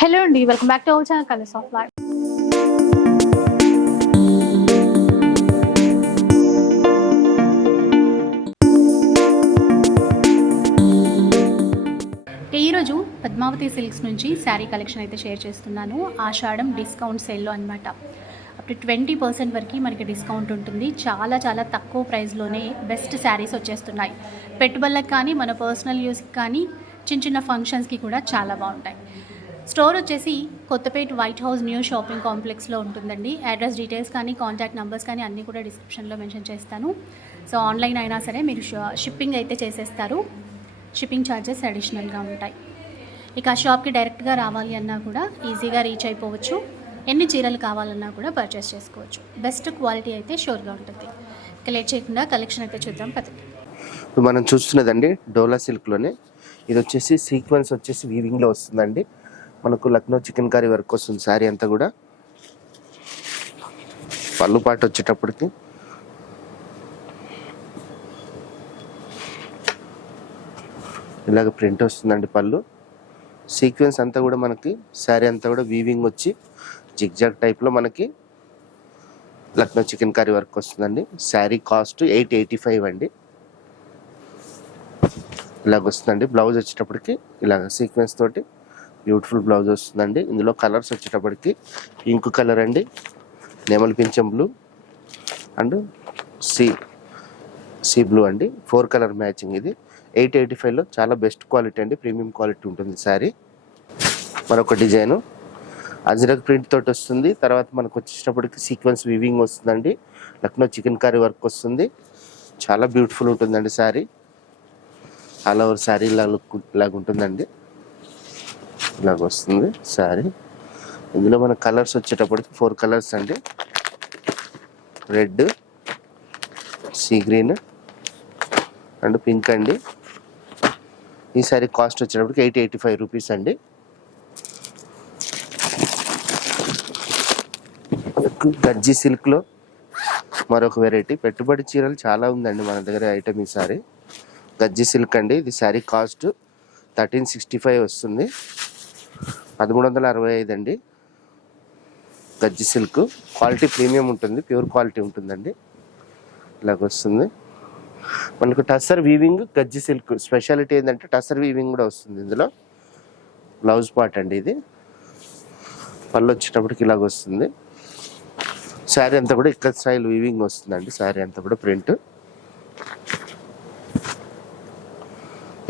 Hello అండి welcome back to our channel colours of life. ఈరోజు Padmavathi silks నుంచి sari collection అయితే షేర్ చేస్తున్నాను. ఆషాఢం డిస్కౌంట్ సేల్లో అనమాట అప్ టు ట్వంటీ పర్సెంట్ వరకు మనకి డిస్కౌంట్ ఉంటుంది. చాలా చాలా తక్కువ ప్రైస్లోనే బెస్ట్ శారీస్ వచ్చేస్తున్నాయి. పెట్టుబడులకు కానీ మన పర్సనల్ యూస్కి కానీ చిన్న చిన్న ఫంక్షన్స్కి కూడా చాలా బాగుంటాయి. స్టోర్ వచ్చేసి Kothapet white house new shopping కాంప్లెక్స్లో ఉంటుందండి. అడ్రస్ డీటెయిల్స్ కానీ కాంటాక్ట్ నెంబర్స్ కానీ అన్నీ కూడా డిస్క్రిప్షన్లో మెన్షన్ చేస్తాను. సో ఆన్లైన్ అయినా సరే మీరు షిప్పింగ్ అయితే చేసేస్తారు. షిప్పింగ్ ఛార్జెస్ అడిషనల్గా ఉంటాయి. ఇక ఆ షాప్కి డైరెక్ట్గా రావాలి అన్నా కూడా ఈజీగా రీచ్ అయిపోవచ్చు. ఎన్ని చీరలు కావాలన్నా కూడా పర్చేస్ చేసుకోవచ్చు. బెస్ట్ క్వాలిటీ అయితే షూర్గా ఉంటుంది. ఇక లేట్ చేయకుండా కలెక్షన్ అయితే చూద్దాం పదండి మనం చూస్తున్నదండి డోలా సిల్క్లోనే. ఇది వచ్చేసి సీక్వెన్స్ వచ్చేసి వీవింగ్లో వస్తుందండి. మనకు లక్నో చికెన్ కర్రీ వర్క్ వస్తుంది శారీ అంతా కూడా. పళ్ళు పాటు వచ్చేటప్పటికి. ఇలాగ ప్రింట్ వస్తుందండి పళ్ళు. సీక్వెన్స్ అంతా కూడా మనకి శారీ అంతా కూడా వీవింగ్ వచ్చి జిగ్జాగ్ టైప్లో మనకి లక్నో చికెన్ కర్రీ వర్క్ వస్తుందండి. Sari cost eight eighty five అండి. ఇలాగ వస్తుందండి. బ్లౌజ్ వచ్చేటప్పటికి ఇలాగ సీక్వెన్స్ తోటి. బ్యూటిఫుల్ బ్లౌజ్ వస్తుందండి ఇందులో కలర్స్ వచ్చేటప్పటికి పింక్ కలర్ అండి నెమలి పింఛం blue and sea sea blue అండి. ఫోర్ కలర్ మ్యాచింగ్ ఇది. ఎయిట్ ఎయిటీ ఫైవ్లో చాలా బెస్ట్ క్వాలిటీ అండి ప్రీమియం క్వాలిటీ ఉంటుంది శారీ. మరొక డిజైను. అజ్రక్ ప్రింట్ తోటి వస్తుంది. తర్వాత మనకు వచ్చేటప్పటికి సీక్వెన్స్ వీవింగ్ వస్తుందండి. లక్నో చికెన్ కర్రీ వర్క్ వస్తుంది. చాలా బ్యూటిఫుల్ ఉంటుందండి శారీ. ఆల్ ఓవర్ శారీ లాగా లుక్ లాగా ఉంటుందండి ఇలాగ వస్తుంది శారీ. ఇందులో మన కలర్స్ వచ్చేటప్పటికి ఫోర్ కలర్స్ అండి. Red sea green and pink అండి. ఈ శారీ కాస్ట్ వచ్చేటప్పటికి ఎయిట్ ఎయిటీ ఫైవ్ రూపీస్ అండి. గజ్జి సిల్క్లో మరొక వెరైటీ. పెట్టుబడి చీరలు చాలా ఉందండి మన దగ్గర ఐటమ్ ఈ సారీ గజ్జి సిల్క్ అండి. ఇది sari cost thirteen sixty five వస్తుంది. పదమూడు వందల అరవై ఐదు అండి గజ్జి సిల్క్ క్వాలిటీ ప్రీమియం ఉంటుంది ప్యూర్ క్వాలిటీ ఉంటుందండి. ఇలాగ వస్తుంది మనకు tussar weaving Gaji silk speciality ఏంటంటే టసర్ వీవింగ్ కూడా వస్తుంది ఇందులో. బ్లౌజ్ పార్ట్ అండి ఇది. పళ్ళు వచ్చేటప్పటికి ఇలాగ వస్తుంది శారీ అంతా కూడా ఇక్కడ స్టైల్ వీవింగ్ వస్తుందండి. శారీ అంతా కూడా ప్రింట్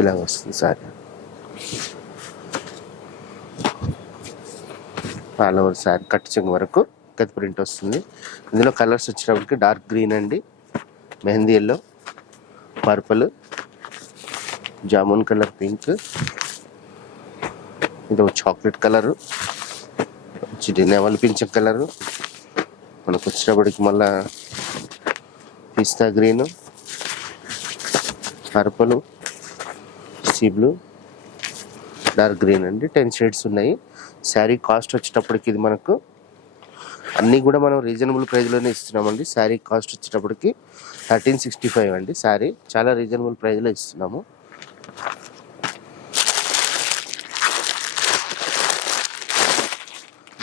ఇలాగ వస్తుంది sari all over sari cut చెంగు వరకు కత్తి ప్రింట్ వస్తుంది. ఇందులో కలర్స్ వచ్చేటప్పటికి డార్క్ గ్రీన్ అండి. Mehndi yellow purple jamun colour pink. ఇది చాక్లెట్ కలరు. వచ్చి నెవల్ పింఛం కలరు. మనకు వచ్చినప్పటికి మళ్ళా pista green purple sea blue dark green అండి. టెన్ షేడ్స్ ఉన్నాయి. శారీ కాస్ట్ వచ్చేటప్పటికి ఇది మనకు అన్నీ కూడా మనం రీజనబుల్ ప్రైజ్లోనే ఇస్తున్నామండి. శారీ కాస్ట్ వచ్చేటప్పటికి థర్టీన్ సిక్స్టీ ఫైవ్ అండి శారీ. చాలా రీజనబుల్ ప్రైజ్లో ఇస్తున్నాము.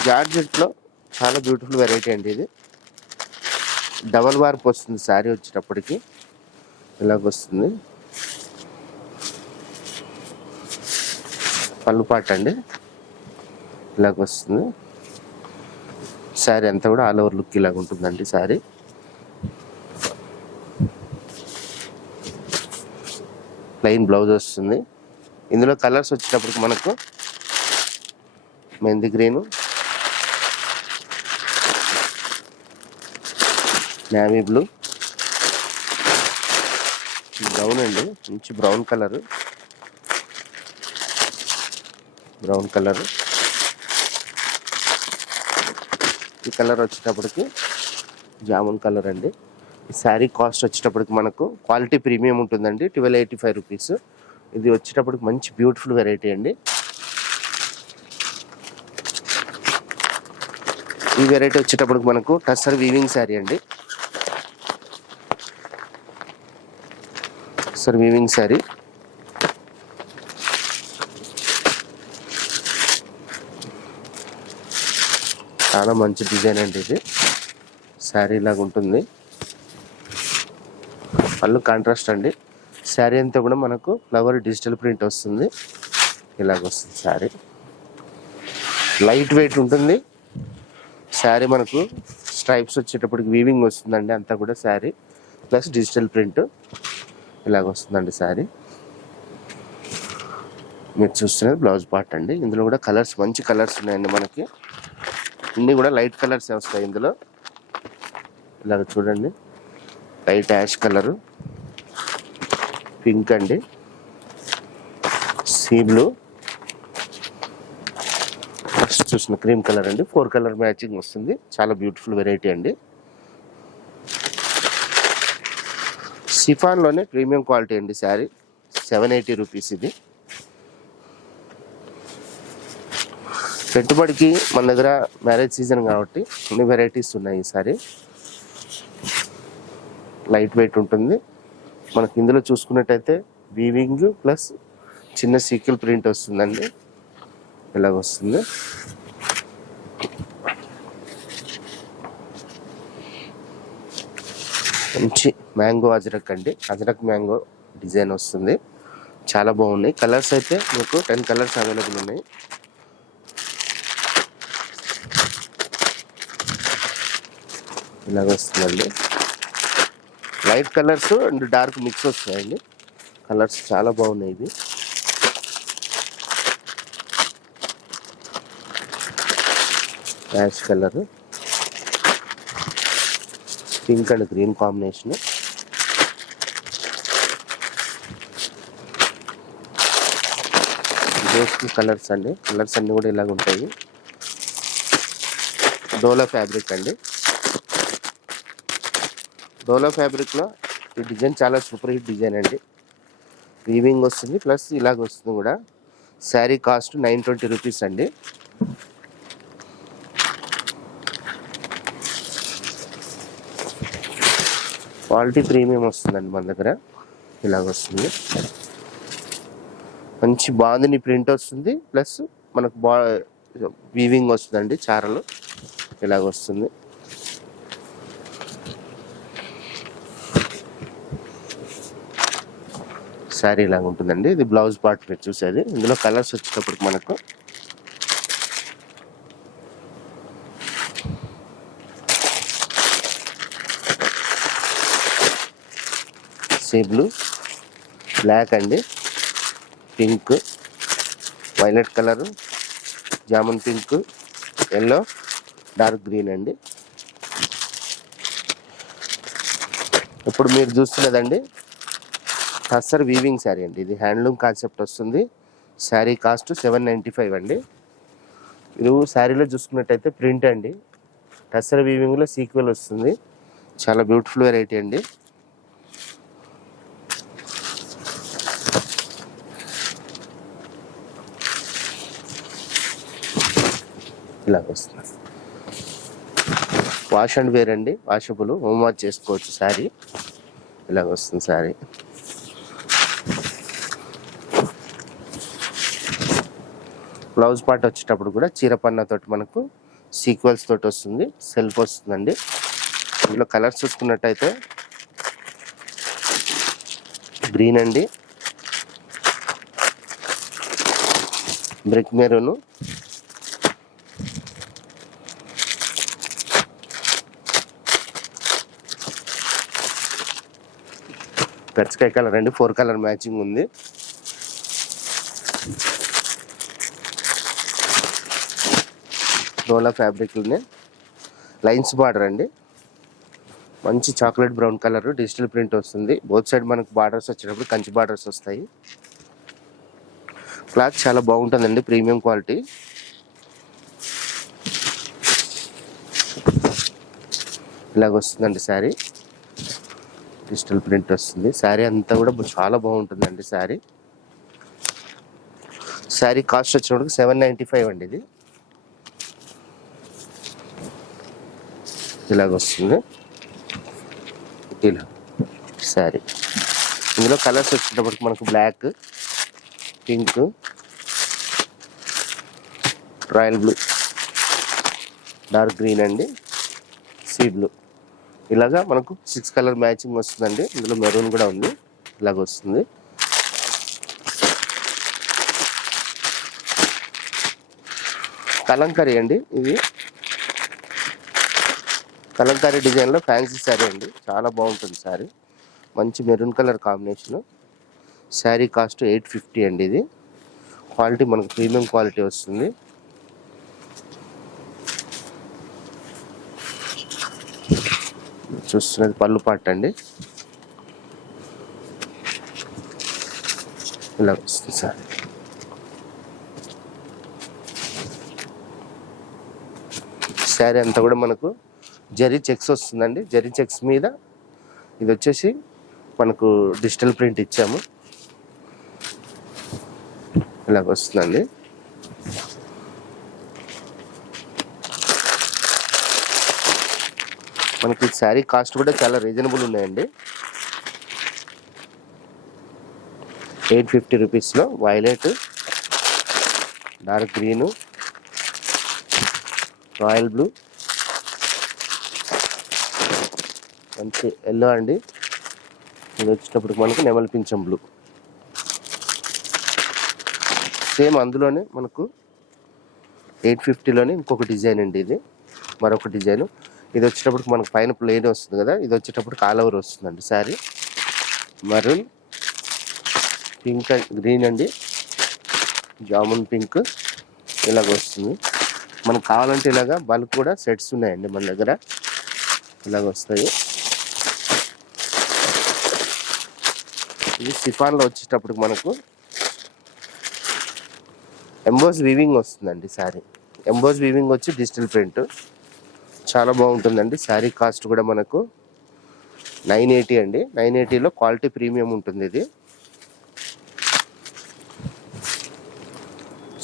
జార్జెట్లో చాలా బ్యూటిఫుల్ వెరైటీ అండి ఇది. డబల్ వార్ప్ వస్తుంది శారీ వచ్చేటప్పటికి. ఇలాగ వస్తుంది పళ్ళు పాట అండి ఇలాగ వస్తుంది. శారీ అంతా కూడా ఆల్ ఓవర్ లుక్ ఇలాగ ఉంటుందండి శారీ ప్లెయిన్ బ్లౌజ్ వస్తుంది. ఇందులో కలర్స్ వచ్చేటప్పటికి మనకు mehndi green navy blue. Brown అండి మంచి బ్రౌన్ కలర్ బ్రౌన్ కలర్ ఈ కలర్ వచ్చేటప్పటికి జామున్ కలర్ అండి. ఈ శారీ కాస్ట్ వచ్చేటప్పటికి మనకు క్వాలిటీ ప్రీమియం ఉంటుందండి. Twelve eighty five rupees. ఇది వచ్చేటప్పటికి మంచి బ్యూటిఫుల్ వెరైటీ అండి. ఈ వెరైటీ వచ్చేటప్పటికి మనకు టస్సర్ వీవింగ్ శారీ అండి. సార్ వీవింగ్ శారీ. చాలా మంచి డిజైన్ అండి ఇది. శారీ లాగా ఉంటుంది. పళ్ళు కాంట్రాస్ట్ అండి. శారీ అంతా కూడా మనకు ఫ్లవర్ డిజిటల్ ప్రింట్ వస్తుంది. ఇలాగ వస్తుంది శారీ. లైట్ వెయిట్ ఉంటుంది. శారీ మనకు స్ట్రైప్స్ వచ్చేటప్పటికి వీవింగ్ వస్తుందండి అంతా కూడా శారీ. ప్లస్ డిజిటల్ ప్రింట్ ఇలాగ వస్తుందండి శారీ. మీరు చూస్తున్నది బ్లౌజ్ పార్ట్ అండి. ఇందులో కూడా కలర్స్ మంచి కలర్స్ ఉన్నాయండి మనకి. అన్నీ కూడా లైట్ కలర్స్ వస్తాయి ఇందులో? ఇలాగ చూడండి. Light ash colour. పింక్ అండి. Sea blue. ఫస్ట్ చూసిన క్రీమ్ కలర్ అండి. ఫోర్ కలర్ మ్యాచింగ్ వస్తుంది. చాలా బ్యూటిఫుల్ వెరైటీ అండి. సిఫాన్లోనే ప్రీమియం క్వాలిటీ అండి శారీ. సెవెన్ ఎయిటీ రూపీస్ ఇది. పెట్టుబడికి మన దగ్గర మ్యారేజ్ సీజన్ కాబట్టి అన్ని వెరైటీస్ ఉన్నాయి ఈసారి. లైట్ వెయిట్ ఉంటుంది. మనకి ఇందులో చూసుకున్నట్టయితే వీవింగ్ ప్లస్ చిన్న సీకిల్ ప్రింట్ వస్తుందండి. ఇలాగ వస్తుంది. మంచి మ్యాంగో అజరక్ అండి. అజరక్ మ్యాంగో డిజైన్ వస్తుంది. చాలా బాగున్నాయి. కలర్స్ అయితే మీకు టెన్ కలర్స్ అవైలబుల్ ఉన్నాయి. ఇలాగ వస్తుందండి. Light colours and dark mix వస్తాయండి. కలర్స్ చాలా బాగున్నాయి ఇది ash colour pink and green combination basic colours అండి కలర్స్ అన్నీ కూడా ఇలాగ ఉంటాయి. డోలా ఫ్యాబ్రిక్ అండి. డోలో ఫ్యాబ్రిక్లో ఈ డిజైన్ చాలా సూపర్ హిట్ డిజైన్ అండి. వీవింగ్ వస్తుంది ప్లస్ ఇలాగ వస్తుంది కూడా. Sari cost nine twenty rupees అండి. క్వాలిటీ ప్రీమియం వస్తుందండి మన దగ్గర. ఇలాగ వస్తుంది. మంచి బాగుంది ప్రింట్ వస్తుంది ప్లస్ మనకు బా వీవింగ్ వస్తుందండి చారలు. ఇలాగ వస్తుంది. శారీ లాగా ఉంటుందండి. ఇది బ్లౌజ్ పార్ట్ మీరు చూసేది. ఇందులో కలర్స్ వచ్చేటప్పటికి మనకు సీ బ్లూ బ్లాక్ అండి. Pink violet colour jamun pink yellow dark green అండి. ఇప్పుడు మీరు చూస్తున్నదండి. టస్సర్ వీవింగ్ శారీ అండి. ఇది హ్యాండ్లూమ్ కాన్సెప్ట్ వస్తుంది. Sari cost seven ninety five అండి. మీరు శారీలో చూసుకున్నట్టయితే ప్రింట్ అండి. టస్సర్ వీవింగ్లో సీక్వెల్ వస్తుంది. చాలా బ్యూటిఫుల్ వెరైటీ అండి. ఇలాగ వస్తుంది. వాష్ అండ్ వేర్ అండి. వాషబుల్. హోమ్ వాష్ చేసుకోవచ్చు శారీ. ఇలాగ వస్తుంది శారీ. బ్లౌజ్ పార్ట్ వచ్చేటప్పుడు కూడా చీరపన్న మనకు సీక్వెల్స్ తోటి వస్తుంది సెల్ఫ్ వస్తుందండి. ఇందులో కలర్స్ చూసుకున్నట్టయితే గ్రీన్ అండి. బ్రిక్ మెరూను పెరచకాయ కలర్ అండి ఫోర్ కలర్ మ్యాచింగ్ ఉంది. డోలా ఫ్యాబ్రిక్లోనే లైన్స్ బార్డర్ అండి. మంచి chocolate brown colour digital print వస్తుంది. బోత్ సైడ్ మనకు బార్డర్స్ వచ్చేటప్పుడు కంచి బార్డర్స్ వస్తాయి. క్లాత్ చాలా బాగుంటుందండి ప్రీమియం క్వాలిటీ. ఇలాగ వస్తుందండి శారీ. డిజిటల్ ప్రింట్ వస్తుంది. శారీ అంతా కూడా చాలా బాగుంటుందండి శారీ. శారీ కాస్ట్ వచ్చినప్పుడు సెవెన్ నైంటీ ఫైవ్ అండి ఇది. ఇలాగ వస్తుంది. ఇలా. శారీ ఇందులో కలర్స్ వచ్చేటప్పటికి మనకు black pink royal blue dark green అండి. సీ బ్లూ ఇలాగా మనకు సిక్స్ కలర్ మ్యాచింగ్ వస్తుందండి. ఇందులో మెరూన్ కూడా ఉంది. ఇలాగ వస్తుంది. కలంకారీ అండి ఇది. కలంకారీ డిజైన్లో ఫ్యాన్సీ శారీ అండి. చాలా బాగుంటుంది శారీ. మంచి maroon colour combination. Sari cost eight fifty అండి ఇది. క్వాలిటీ మనకు ప్రీమియం క్వాలిటీ వస్తుంది. చూస్తున్నది పళ్ళు పాట అండి. ఇలా వస్తుంది సార్ శారీ అంతా కూడా మనకు జరీ చెక్స్ వస్తుందండి. జరీ చెక్స్ మీద ఇది వచ్చేసి మనకు డిజిటల్ ప్రింట్ ఇచ్చాము. ఇలాగ వస్తుందండి. మనకి శారీ కాస్ట్ కూడా చాలా రీజనబుల్ ఉన్నాయండి. ఎయిట్ ఫిఫ్టీ రూపీస్లో violet dark green royal blue. మంచి ఎల్లో అండి. ఇది వచ్చేటప్పుడు మనకు నెమలి పింఛం బ్లూ సేమ్ అందులోనే మనకు ఎయిట్ ఫిఫ్టీలోనే ఇంకొక డిజైన్ అండి ఇది. మరొక డిజైన్. ఇది వచ్చేటప్పుడు మనకు పైన ప్లేన్ వస్తుంది కదా ఇది వచ్చేటప్పుడు ఆల్ ఓవర్ వస్తుందండి sari. Maroon pink and green అండి. జామున్ పింక్ ఇలాగ వస్తుంది. మనకు కావాలంటే ఇలాగా బల్క్ కూడా సెట్స్ ఉన్నాయండి మన దగ్గర. ఇలాగ వస్తాయి. ఇది సిఫాన్లో వచ్చేటప్పుడు మనకు ఎంబోస్ వీవింగ్ వస్తుందండి శారీ. ఎంబోస్ వీవింగ్ వచ్చి డిజిటల్ ప్రింట్. చాలా బాగుంటుందండి. శారీ కాస్ట్ కూడా మనకు నైన్ ఎయిటీ అండి. నైన్ ఎయిటీలో క్వాలిటీ ప్రీమియం ఉంటుంది ఇది.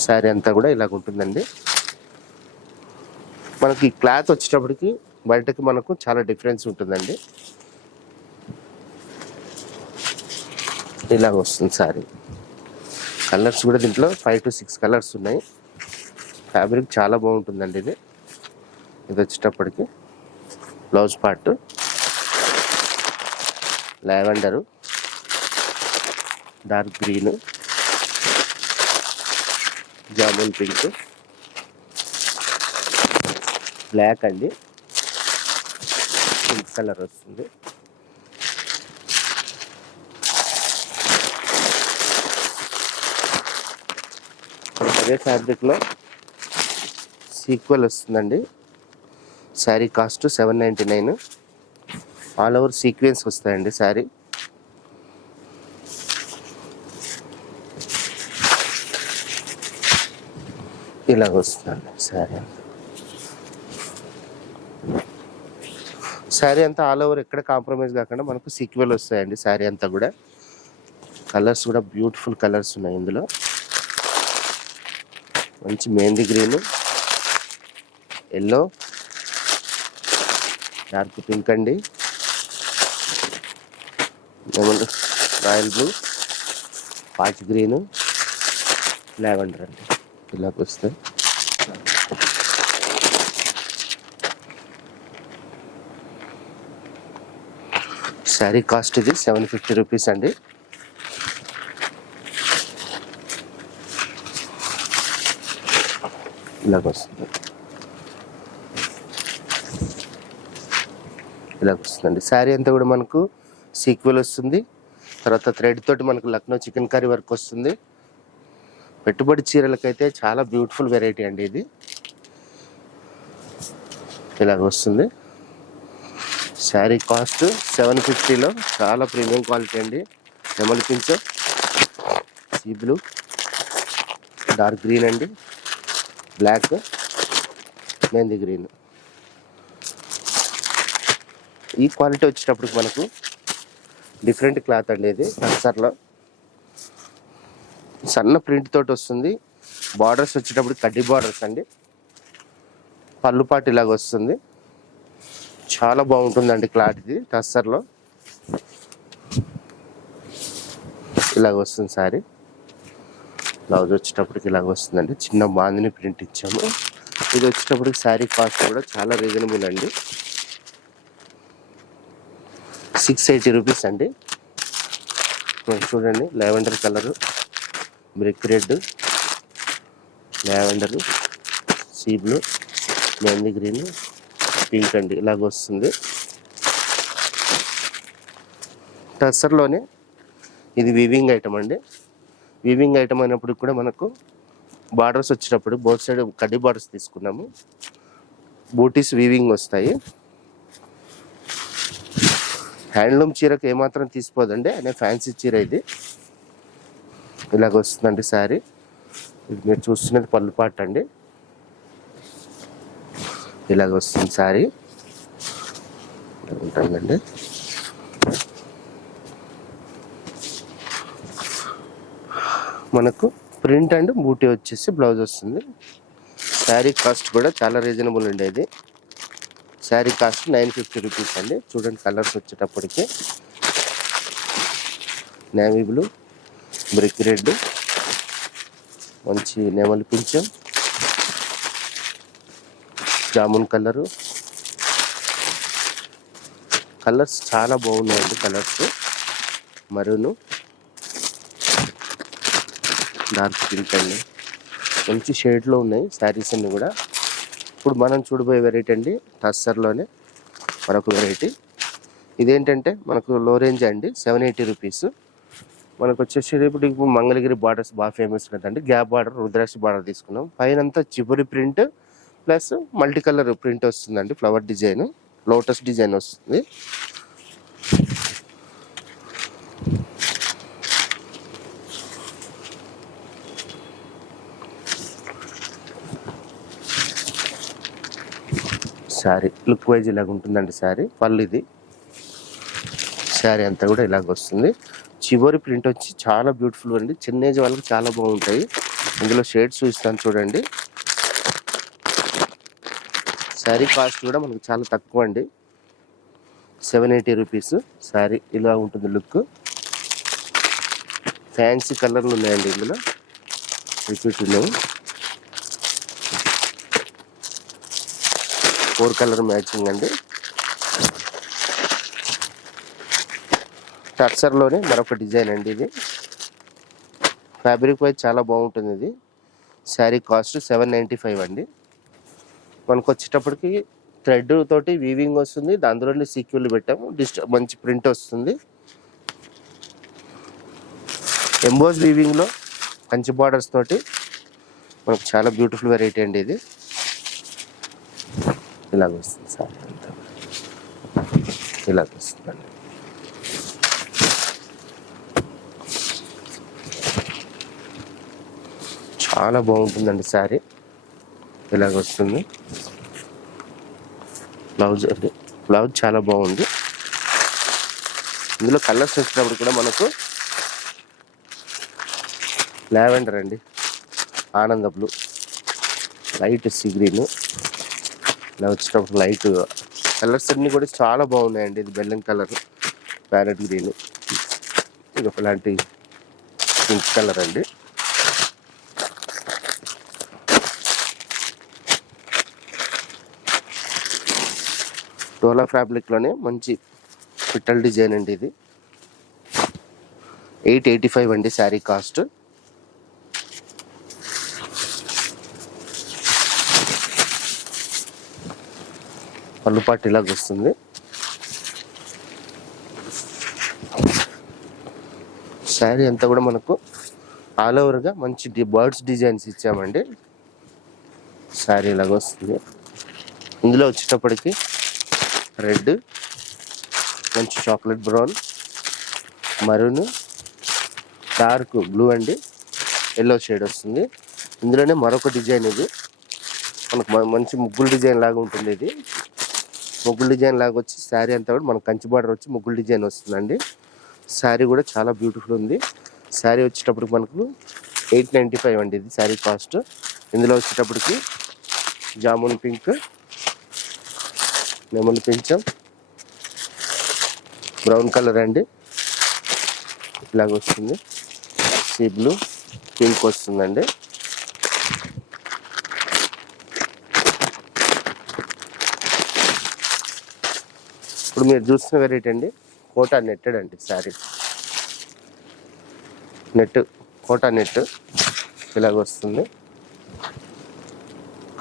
శారీ అంతా కూడా ఇలాగ ఉంటుందండి. మనకి క్లాత్ వచ్చేటప్పటికి బయటకి మనకు చాలా డిఫరెన్స్ ఉంటుందండి. ఇలాగ వస్తుంది సారీ. కలర్స్ కూడా దీంట్లో ఫైవ్ టు సిక్స్ కలర్స్ ఉన్నాయి. ఫ్యాబ్రిక్ చాలా బాగుంటుందండి ఇది. ఇది వచ్చేటప్పటికి blouse part. Lavender. Dark green. Jamun pink. Black అండి. పింక్ కలర్ వస్తుంది. అదే ఫ్యాబ్రిక్లో సీక్వెల్ వస్తుందండి. Sari cost seven ninety nine. All over sequence వస్తాయండి శారీ. ఇలాగ వస్తుందండి శారీ అంతా. శారీ అంతా ఆల్ ఓవర్ ఎక్కడ కాంప్రమైజ్ కాకుండా మనకు సీక్వెల్ వస్తాయండి శారీ అంతా కూడా. కలర్స్ కూడా బ్యూటిఫుల్ కలర్స్ ఉన్నాయి ఇందులో. మంచి mehndi green. Yellow. Dark pink అండి. ఏమంటారు royal blue. Peach green. Lavender అండి. ఇలాగ వస్తాయి శారీ కాస్ట్ ఇది సెవెన్ ఫిఫ్టీ రూపీస్ అండి. ఇలాగ వస్తుంది. ఇలాగ వస్తుందండి. శారీ అంతా కూడా మనకు సీక్వెల్ వస్తుంది. తర్వాత థ్రెడ్ తోటి మనకు లక్నో చికెన్ కర్రీ వర్క్ వస్తుంది. పెట్టుబడి చీరలకైతే చాలా బ్యూటిఫుల్ వెరైటీ అండి ఇది. ఇలాగ వస్తుంది. శారీ కాస్ట్ సెవెన్ ఫిఫ్టీలో చాలా ప్రీమియం క్వాలిటీ అండి. నెమలి పించో సీ బ్లూ డార్క్ గ్రీన్ అండి. Black mehndi green. ఈ క్వాలిటీ వచ్చేటప్పుడు మనకు డిఫరెంట్ క్లాత్ అండి ఇది టక్సర్లో సన్న ప్రింట్ తోటి వస్తుంది. బార్డర్స్ వచ్చేటప్పుడు కడ్డీ బార్డర్స్ అండి. పళ్ళు పాటు ఇలాగ వస్తుంది. చాలా బాగుంటుందండి క్లాత్ ఇది టస్సర్లో. ఇలాగ వస్తుంది సారీ. బ్లౌజ్ వచ్చేటప్పటికి ఇలాగ వస్తుందండి. చిన్న బాందిని ప్రింట్ ఇచ్చాము. ఇది వచ్చేటప్పటికి శారీ కాస్ట్ కూడా చాలా రీజనబుల్ అండి. సిక్స్ ఎయిటీ రూపీస్ అండి. చూడండి lavender colour brick red lavender sea blue mehndi green pink అండి. ఇలాగ వస్తుంది. టస్సర్లోనే ఇది వివింగ్ ఐటమ్ అండి. వీవింగ్ ఐటమ్ అయినప్పుడు కూడా మనకు బార్డర్స్ వచ్చేటప్పుడు బోత్ సైడ్ కడ్డీ బార్డర్స్ తీసుకున్నాము. బూటీస్ వీవింగ్ వస్తాయి. హ్యాండ్లూమ్ చీరకు ఏమాత్రం తీసిపోదండి అనే ఫ్యాన్సీ చీర ఇది. ఇలాగ వస్తుందండి శారీ. ఇది మీరు చూస్తున్నది పళ్ళుపాట అండి. ఇలాగ వస్తుంది శారీ. ఉంటుందండి. మనకు ప్రింట్ అండ్ బూటీ వచ్చేసి బ్లౌజ్ వస్తుంది. శారీ కాస్ట్ కూడా చాలా రీజనబుల్ అండి ఇది. Sari cost nine fifty rupees అండి. చూడండి కలర్స్ వచ్చేటప్పటికి. నేవీ బ్లూ బ్రిక్ రెడ్ మంచి నెమలి పింఛం జామున్ కలరు. కలర్స్ చాలా బాగున్నాయండి కలర్స్. మరూను డార్క్ పింక్ అండి. మంచి షేడ్లో ఉన్నాయి శారీస్ అన్ని కూడా. ఇప్పుడు మనం చూడబోయే వెరైటీ అండి టస్సర్లోనే మరొక వెరైటీ ఇదేంటంటే మనకు లో రేంజ్ అండి సెవెన్ ఎయిటీ రూపీస్ మనకు వచ్చేసి ఇప్పుడు ఇప్పుడు మంగళగిరి బార్డర్స్ బాగా ఫేమస్ కదండి గ్యాప్ బార్డర్ రుద్రాక్ష బార్డర్ తీసుకున్నాం. పైన అంతా చివరి print plus multi colour print వస్తుందండి ఫ్లవర్ డిజైన్ లోటస్ డిజైన్ వస్తుంది. శారీ. లుక్ వైజ్ ఇలాగ ఉంటుందండి శారీ. పళ్ళు ఇది శారీ అంతా కూడా ఇలాగ వస్తుంది. చివరి ప్రింట్ వచ్చి చాలా బ్యూటిఫుల్ అండి. చిన్న ఏజ్ వాళ్ళకి చాలా బాగుంటాయి. ఇందులో షేడ్స్ చూస్తాను చూడండి. శారీ కాస్ట్ కూడా మనకు చాలా తక్కువ అండి. సెవెన్ ఎయిటీ రూపీస్ శారీ ఇలా ఉంటుంది లుక్. ఫ్యాన్సీ కలర్లు ఉన్నాయండి ఇందులో. రిపీట్ ఉన్నాము ఫోర్ కలర్ మ్యాచింగ్ అండి. టర్సర్లోనే మరొక డిజైన్ అండి ఇది. ఫ్యాబ్రిక్ వైజ్ చాలా బాగుంటుంది ఇది. Sari cost seven ninety five అండి. మనకు వచ్చేటప్పటికి థ్రెడ్ తోటి వీవింగ్ వస్తుంది. దాంట్లోనే సీక్యూలు పెట్టాము. డిస్ట్ మంచి ప్రింట్ వస్తుంది. ఎంబోస్ వీవింగ్లో మంచి బార్డర్స్ తోటి మనకు చాలా బ్యూటిఫుల్ వెరైటీ అండి ఇది. ఇలాగ వస్తుంది సార్. అంతా ఇలాగ వస్తుందండి చాలా బాగుంటుందండి శారీ. ఇలాగ వస్తుంది బ్లౌజ్ అండి బ్లౌజ్ చాలా బాగుంది. ఇందులో కలర్స్ వచ్చినప్పుడు కూడా మనకు లావెండర్ అండి. ఆనంద బ్లూ. Light sea green. ఇలా వచ్చినప్పుడు లైట్. కలర్స్ అన్ని కూడా చాలా బాగున్నాయండి. ఇది బెల్లం కలర్ ప్యారెట్ గ్రీన్. ఇది ఒకలాంటి పింక్ కలర్ అండి. డోలా ఫ్యాబ్రిక్లోనే మంచి పిట్టల్ డిజైన్ అండి ఇది. ఎయిట్ ఎయిటీ ఫైవ్ అండి శారీ కాస్ట్. పళ్ళుపాటు ఇలాగ వస్తుంది. శారీ అంతా కూడా మనకు ఆల్ ఓవర్గా మంచి డి బర్డ్స్ డిజైన్స్ ఇచ్చామండి. శారీ ఇలాగ వస్తుంది. ఇందులో వచ్చేటప్పటికి రెడ్ మంచి chocolate brown maroon dark blue అండి. ఎల్లో షేడ్ వస్తుంది. ఇందులోనే మరొక డిజైన్ ఇది. మనకు మంచి ముగ్గులు డిజైన్ లాగా ఉంటుంది ఇది. ముగ్గులు డిజైన్ లాగా వచ్చి శారీ అంతా కూడా మనకు కంచి బార్డర్ వచ్చి ముగ్గులు డిజైన్ వస్తుందండి. శారీ కూడా చాలా బ్యూటిఫుల్ ఉంది. శారీ వచ్చేటప్పటికి మనకు ఎయిట్ నైంటీ ఫైవ్ అండి ఇది శారీ కాస్ట్. ఇందులో వచ్చేటప్పటికి జామున్ పింక్ నెమలి పింఛం బ్రౌన్ కలర్ అండి. ఇలాగ వస్తుంది. సీ బ్లూ పింక్ వస్తుందండి. ఇప్పుడు మీరు చూస్తున్న వెరైటీ అండి. కోటా నెట్టెడ్ అండి శారీ నెట్ కోటా నెట్ ఇలాగ వస్తుంది.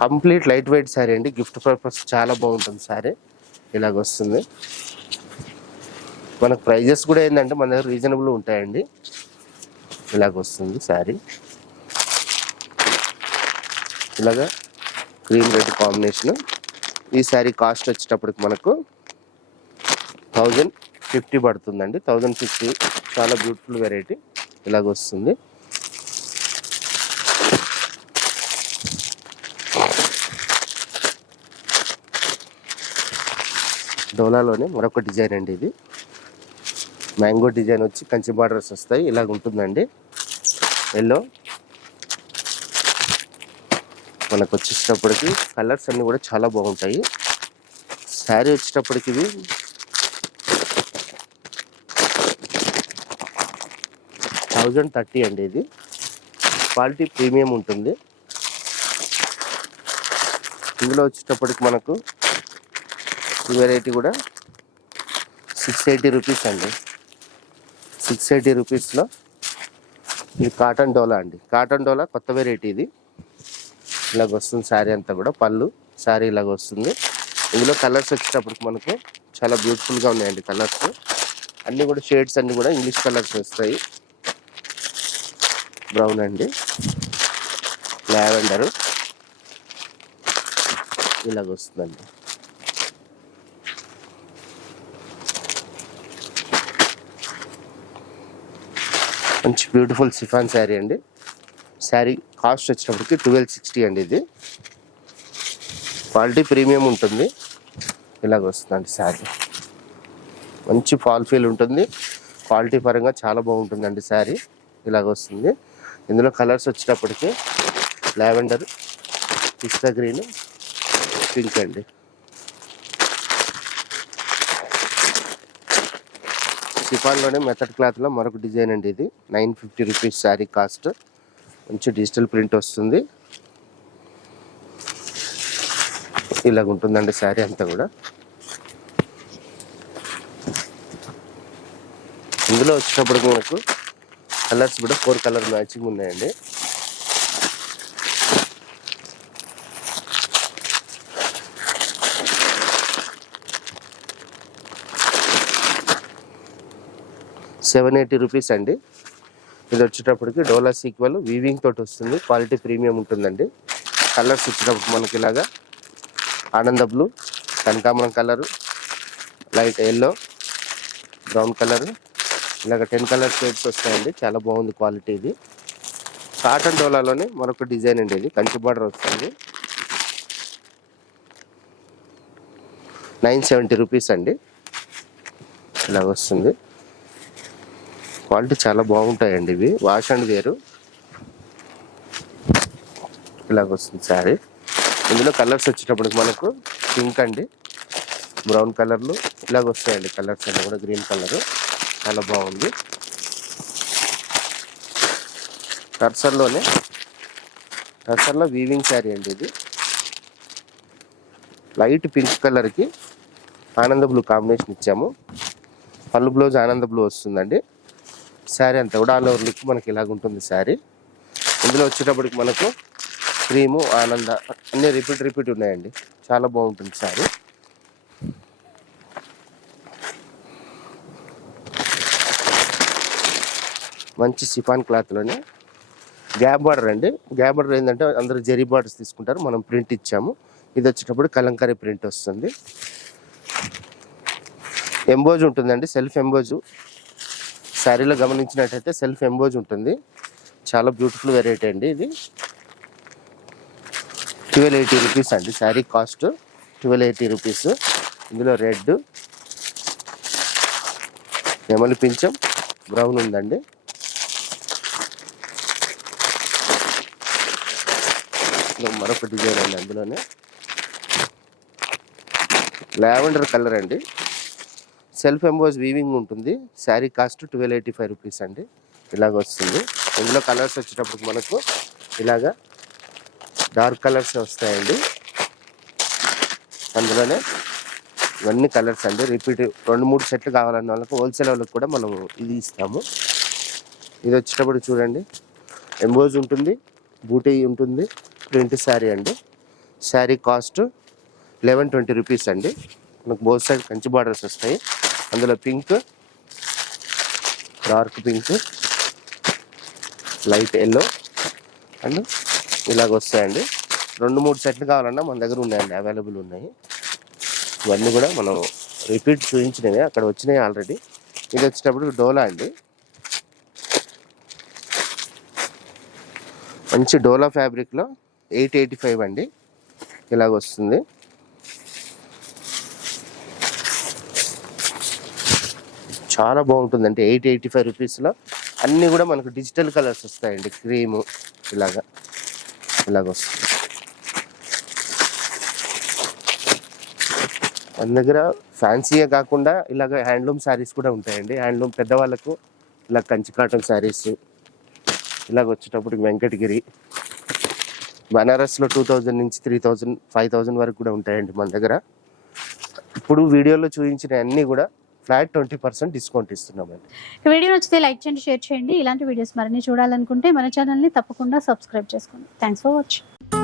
కంప్లీట్ లైట్ వెయిట్ శారీ అండి. గిఫ్ట్ పర్పస్ చాలా బాగుంటుంది శారీ ఇలాగ వస్తుంది. మనకు ప్రైజెస్ కూడా ఏంటంటే మన దగ్గర రీజనబుల్ ఉంటాయండి. ఇలాగ వస్తుంది శారీ ఇలాగా క్రీమ్ రెడ్ కాంబినేషన్ ఈ శారీ కాస్ట్ వచ్చేటప్పటికి మనకు థౌజండ్ ఫిఫ్టీ పడుతుందండి. థౌజండ్ ఫిఫ్టీ చాలా బ్యూటిఫుల్ వెరైటీ ఇలాగ వస్తుంది. డోలాలోనే మరొక డిజైన్ అండి ఇది. మ్యాంగో డిజైన్ వచ్చి కంచి బార్డర్స్ వస్తాయి. ఇలాగ ఉంటుందండి. ఎల్లో మనకు వచ్చేటప్పటికి కలర్స్ అన్నీ కూడా చాలా బాగుంటాయి. శారీ వచ్చేటప్పటికి ఇది థౌజండ్ థర్టీ అండి ఇది. క్వాలిటీ ప్రీమియం ఉంటుంది. ఇందులో వచ్చేటప్పటికి మనకు ఈ వెరైటీ కూడా సిక్స్ ఎయిటీ రూపీస్ అండి. సిక్స్ ఎయిటీ రూపీస్లో ఇది కాటన్ డోలా అండి. కాటన్ డోలా కొత్త వెరైటీ ఇది. ఇలాగ వస్తుంది శారీ అంతా కూడా. పళ్ళు శారీ ఇలాగ వస్తుంది. ఇందులో కలర్స్ వచ్చేటప్పటికి మనకు చాలా బ్యూటిఫుల్గా ఉన్నాయండి కలర్స్. అన్నీ కూడా షేడ్స్ అన్నీ కూడా ఇంగ్లీష్ కలర్స్ వస్తాయి. బ్రౌన్ అండి. లావెండర్. ఇలాగ వస్తుందండి. మంచి బ్యూటిఫుల్ సిఫాన్ శారీ అండి. శారీ కాస్ట్ వచ్చినప్పటికి ట్వెల్వ్ సిక్స్టీ అండి ఇది. క్వాలిటీ ప్రీమియం ఉంటుంది. ఇలాగ వస్తుందండి శారీ. మంచి ఫాల్ ఫీల్ ఉంటుంది. క్వాలిటీ పరంగా చాలా బాగుంటుందండి శారీ. ఇలాగ వస్తుంది. ఇందులో కలర్స్ వచ్చేటప్పటికి లావెండర్ పిస్తా గ్రీన్ పింక్ అండి. సిఫాన్లోనే మెథడ్ క్లాత్లో మరొక డిజైన్ అండి ఇది. Nine fifty rupees sari cost. మంచి డిజిటల్ ప్రింట్ వస్తుంది. ఇలాగ ఉంటుందండి శారీ అంతా కూడా. ఇందులో వచ్చేటప్పటికి మనకు కలర్స్ కూడా ఫోర్ కలర్ మ్యాచింగ్ ఉన్నాయండి. సెవెన్ ఎయిటీ రూపీస్ అండి. ఇది వచ్చేటప్పటికి డోలా సీక్వెల్ వీవింగ్ తోటి వస్తుంది. క్వాలిటీ ప్రీమియం ఉంటుందండి. కలర్స్ వచ్చేటప్పుడు మనకి ఇలాగా ఆనంద బ్లూ కనకాంబరం colour light yellow brown colour. ఇలాగ టెన్ కలర్ షేడ్స్ వస్తాయండి. చాలా బాగుంది క్వాలిటీ ఇది. కాటన్ డోలాలోనే మరొక డిజైన్ అండి ఇది. కంచి బార్డర్ వస్తుంది. నైన్ సెవెంటీ రూపీస్ అండి. ఇలాగ వస్తుంది. క్వాలిటీ చాలా బాగుంటాయండి ఇవి. వాష్ అండ్ వేరు ఇలాగ వస్తుంది శారీ ఇందులో కలర్స్ వచ్చేటప్పటికి మనకు పింక్ అండి. బ్రౌన్ కలర్లు ఇలాగ వస్తాయండి. కలర్స్ అన్నీ కూడా గ్రీన్ కలర్ చాలా బాగుంది. టర్సర్లోనే టర్సర్లో వీవింగ్ శారీ అండి ఇది. లైట్ పింక్ కలర్కి ఆనంద బ్లూ కాంబినేషన్ ఇచ్చాము. పళ్ళు బ్లౌజ్ ఆనంద బ్లూ వస్తుందండి. శారీ అంతా కూడా ఆల్ ఓవర్ లుక్ మనకి ఇలాగ ఉంటుంది శారీ ఇందులో వచ్చేటప్పటికి మనకు క్రీము ఆనంద అన్ని రిపీట్ రిపీట్ ఉన్నాయండి. చాలా బాగుంటుంది శారీ మంచి సిఫాన్ క్లాత్లోనే గ్యాప్ బార్డర్ అండి. గ్యాప్ బార్డర్ ఏంటంటే అందరూ జరీ బార్డర్స్ తీసుకుంటారు. మనం ప్రింట్ ఇచ్చాము. ఇది వచ్చేటప్పుడు కలంకారీ ప్రింట్ వస్తుంది. ఎంబోజ్ ఉంటుందండి. Self emboss. శారీలో గమనించినట్టయితే సెల్ఫ్ ఎంబోజ్ ఉంటుంది. చాలా బ్యూటిఫుల్ వెరైటీ అండి ఇది. ట్వెల్వ్ ఎయిటీ రూపీస్ అండి. Sari cost twelve eighty rupees. ఇందులో రెడ్ నెమలి పించం బ్రౌన్ ఉందండి. మరొక డిజైన్ అండి అందులోనే. లావెండర్ కలర్ అండి. సెల్ఫ్ ఎంబోజ్ వీవింగ్ ఉంటుంది. Sari cost twelve eighty five rupees అండి. ఇలాగ వస్తుంది. ఇందులో కలర్స్ వచ్చేటప్పుడు మనకు ఇలాగా డార్క్ కలర్స్ వస్తాయండి. అందులోనే ఇవన్నీ కలర్స్ అండి. రిపీట్ రెండు మూడు సెట్లు కావాలన్న వాళ్ళకి హోల్సేల్ వాళ్ళకి కూడా మనం ఇది ఇస్తాము. ఇది వచ్చేటప్పుడు చూడండి. ఎంబోజ్ ఉంటుంది. బూటీ ఉంటుంది. ప్రింట్ శారీ అండి. Sari cost eleven twenty rupees అండి. మనకు బోత్ సైడ్ కంచి బార్డర్స్ వస్తాయి. అందులో pink dark pink light yellow and ఇలాగ వస్తాయండి. రెండు మూడు సెట్లు కావాలన్నా మన దగ్గర ఉన్నాయండి అవైలబుల్ ఉన్నాయి. ఇవన్నీ కూడా మనం రిపీట్ చూపించినవి అక్కడ వచ్చినాయి ఆల్రెడీ. ఇది వచ్చేటప్పుడు డోలా అండి. మంచి డోలా ఫ్యాబ్రిక్లో ఎయిట్ ఎయిటీ ఫైవ్ అండి. ఇలాగ వస్తుంది చాలా బాగుంటుంది అంటే ఎయిట్ ఎయిటీ ఫైవ్ రూపీస్లో. అన్నీ కూడా మనకు డిజిటల్ కలర్స్ వస్తాయండి. క్రీము ఇలాగా. ఇలాగ వస్తుంది మన దగ్గర ఫ్యాన్సీయే కాకుండా ఇలాగ హ్యాండ్లూమ్ శారీస్ కూడా ఉంటాయండి. హ్యాండ్లూమ్ పెద్దవాళ్ళకు ఇలా కంచి కాటన్ శారీస్ ఇలాగ వచ్చేటప్పుడు వెంకటగిరి బనారస్లో టూ థౌజండ్ నుంచి త్రీ థౌజండ్ ఫైవ్ థౌజండ్ వరకు కూడా ఉంటాయండి మన దగ్గర. ఇప్పుడు వీడియోలో చూపించిన అన్నీ కూడా ఫ్లాట్ ట్వంటీ పర్సెంట్ డిస్కౌంట్ ఇస్తున్నామండి. ఈ వీడియో నచ్చితే లైక్ చేయండి షేర్ చేయండి. ఇలాంటి వీడియోస్ మరిన్ని చూడాలనుకుంటే మన ఛానల్ని తప్పకుండా సబ్స్క్రైబ్ చేసుకోండి. Thanks for watching